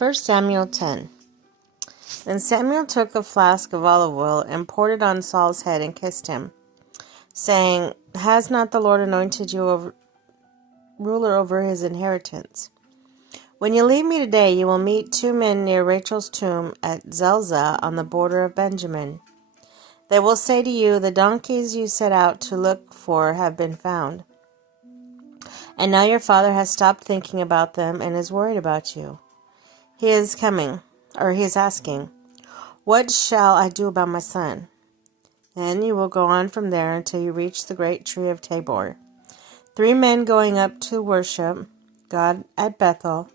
1 Samuel 10. Then Samuel took a flask of olive oil and poured it on Saul's head and kissed him, saying, Has not the Lord anointed you ruler over his inheritance? When you leave me today, you will meet 2 men near Rachel's tomb at Zelzah on the border of Benjamin. They will say to you, The donkeys you set out to look for have been found. And now your father has stopped thinking about them and is worried about you. He is asking, What shall I do about my son? Then you will go on from there until you reach the great tree of Tabor. 3 men going up to worship God at Bethel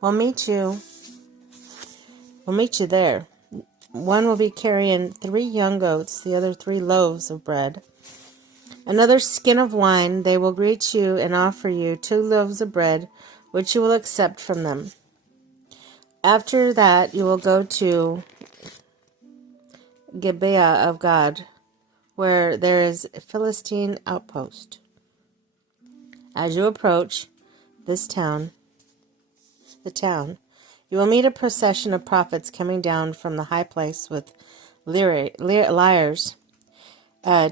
will meet you there. One will be carrying 3 young goats, the other 3 loaves of bread, another skin of wine. They will greet you and offer you 2 loaves of bread, which you will accept from them. After that, you will go to Gibeah of God, where there is a Philistine outpost. As you approach the town, you will meet a procession of prophets coming down from the high place with lyres,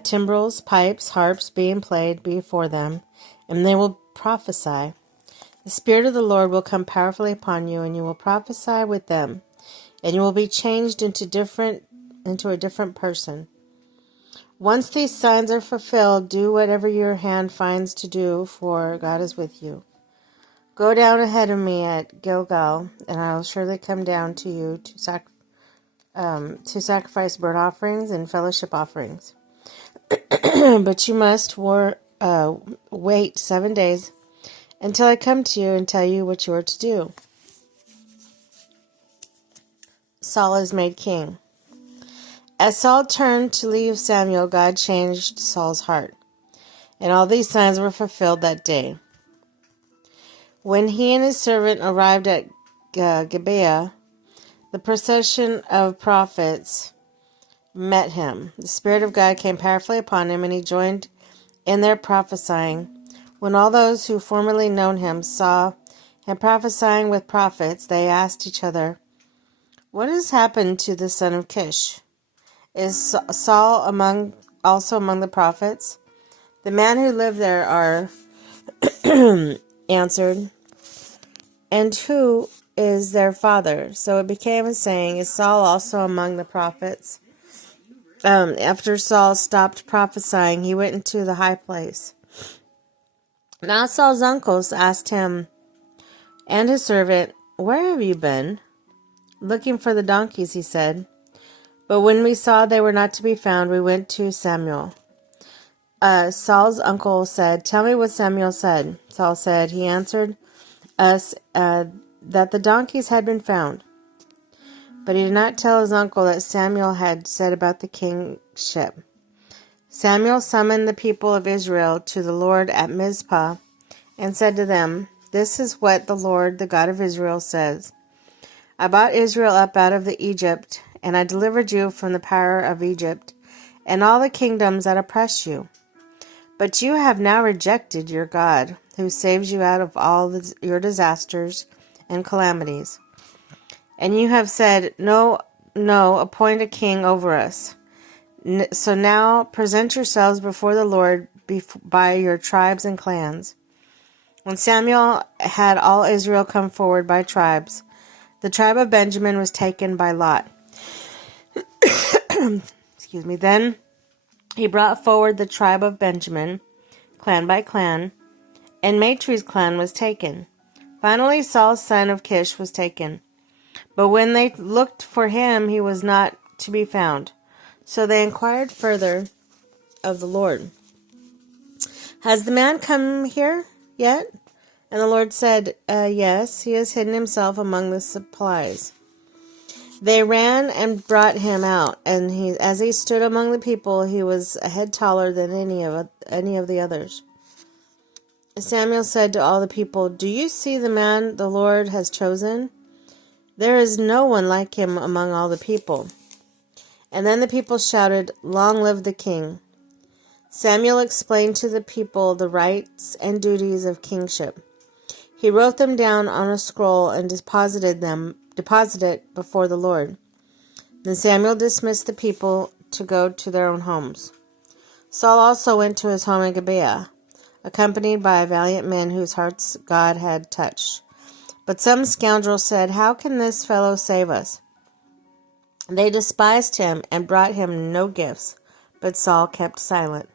timbrels, pipes, harps being played before them, and they will prophesy. The Spirit of the Lord will come powerfully upon you, and you will prophesy with them, and you will be changed into a different person. Once these signs are fulfilled, do whatever your hand finds to do, for God is with you. Go down ahead of me at Gilgal, and I will surely come down to you to sacrifice burnt offerings and fellowship offerings. But you must wait 7 days until I come to you and tell you what you are to do. Saul is made king. As Saul turned to leave Samuel, God changed Saul's heart, and all these signs were fulfilled that day. When he and his servant arrived at Gibeah, the procession of prophets met him. The Spirit of God came powerfully upon him, and he joined in their prophesying. When all those who formerly known him saw him prophesying with prophets, they asked each other, What has happened to the son of Kish? Is Saul also among the prophets? The man who lived there answered, And who is their father? So it became a saying, Is Saul also among the prophets? After Saul stopped prophesying, he went into the high place. Now Saul's uncles asked him and his servant, Where have you been? Looking for the donkeys, he said. But when we saw they were not to be found, we went to Samuel. Saul's uncle said, Tell me what Samuel said. Saul said, He answered us that the donkeys had been found. But he did not tell his uncle that Samuel had said about the kingship. Samuel summoned the people of Israel to the Lord at Mizpah and said to them, This is what the Lord, the God of Israel, says. I brought Israel up out of Egypt, and I delivered you from the power of Egypt and all the kingdoms that oppress you. But you have now rejected your God, who saves you out of all your disasters and calamities. And you have said, No, appoint a king over us. So now present yourselves before the Lord by your tribes and clans. When Samuel had all Israel come forward by tribes, the tribe of Benjamin was taken by lot. Then he brought forward the tribe of Benjamin, clan by clan, and Matri's clan was taken. Finally, Saul's son of Kish was taken. But when they looked for him, he was not to be found. So they inquired further of the Lord, Has the man come here yet? And the Lord said, Yes, he has hidden himself among the supplies. They ran and brought him out, and as he stood among the people, he was a head taller than any of the others. Samuel said to all the people, Do you see the man the Lord has chosen? There is no one like him among all the people. And then the people shouted, Long live the king. Samuel explained to the people the rights and duties of kingship. He wrote them down on a scroll and deposited it before the Lord. Then Samuel dismissed the people to go to their own homes. Saul also went to his home in Gibeah, accompanied by valiant men whose hearts God had touched. But some scoundrels said, "How can this fellow save us?" They despised him and brought him no gifts, but Saul kept silent.